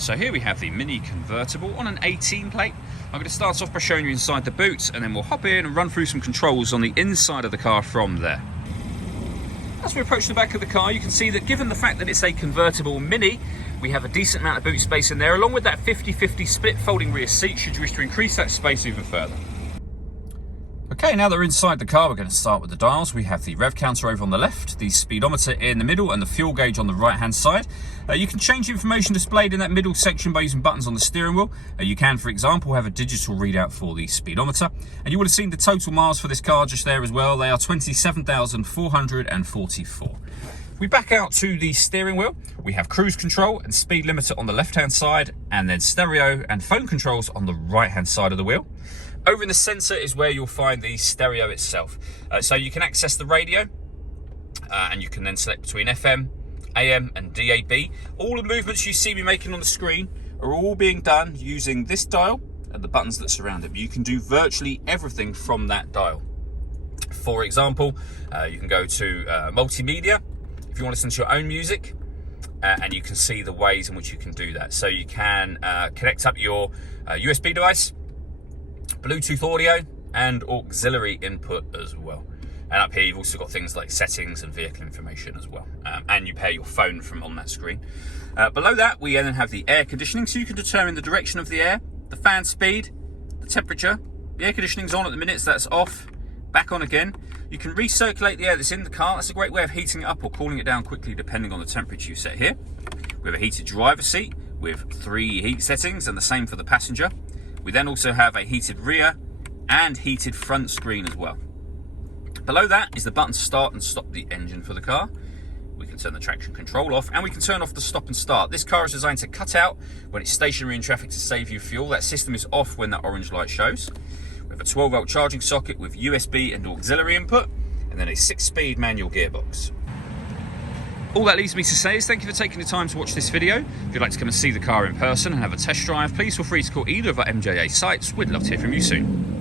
So here we have the Mini Convertible on an 18 plate. I'm going to start off by showing you inside the boot, and then we'll hop in and run through some controls on the inside of the car from there. As we approach the back of the car, you can see that given the fact that it's a convertible Mini, we have a decent amount of boot space in there, along with that 50-50 split folding rear seat should you wish to increase that space even further. Okay, now that we're inside the car, we're going to start with the dials. We have the rev counter over on the left, the speedometer in the middle, and the fuel gauge on the right-hand side. You can change the information displayed in that middle section by using buttons on the steering wheel. You can, for example, have a digital readout for the speedometer. And you would have seen the total miles for this car just there as well. They are 27,444. We back out to the steering wheel. We have cruise control and speed limiter on the left-hand side, and then stereo and phone controls on the right-hand side of the wheel. Over in the centre is where you'll find the stereo itself. So you can access the radio, and you can then select between FM, AM and DAB. All the movements you see me making on the screen are all being done using this dial and the buttons that surround it. You can do virtually everything from that dial. For example, you can go to multimedia if you want to listen to your own music, and you can see the ways in which you can do that. So you can connect up your USB device, Bluetooth audio and auxiliary input as well. And up here you've also got things like settings and vehicle information as well, and you pair your phone from on that screen. Below that we then have the air conditioning, so you can determine the direction of the air, the fan speed, the temperature. The air conditioning's on at the minute, so that's off, back on again. You can recirculate the air that's in the car. That's a great way of heating it up or cooling it down quickly depending on the temperature you set here. We have a heated driver's seat with 3 heat settings, and the same for the passenger. We then also have a heated rear and heated front screen as well. Below that is the button to start and stop the engine for the car. We can turn the traction control off, and we can turn off the stop and start. This car is designed to cut out when it's stationary in traffic to save you fuel. That system is off when that orange light shows. We have a 12-volt charging socket with USB and auxiliary input, and then a 6-speed manual gearbox. All that leaves me to say is thank you for taking the time to watch this video. If you'd like to come and see the car in person and have a test drive, please feel free to call either of our MJA sites. We'd love to hear from you soon.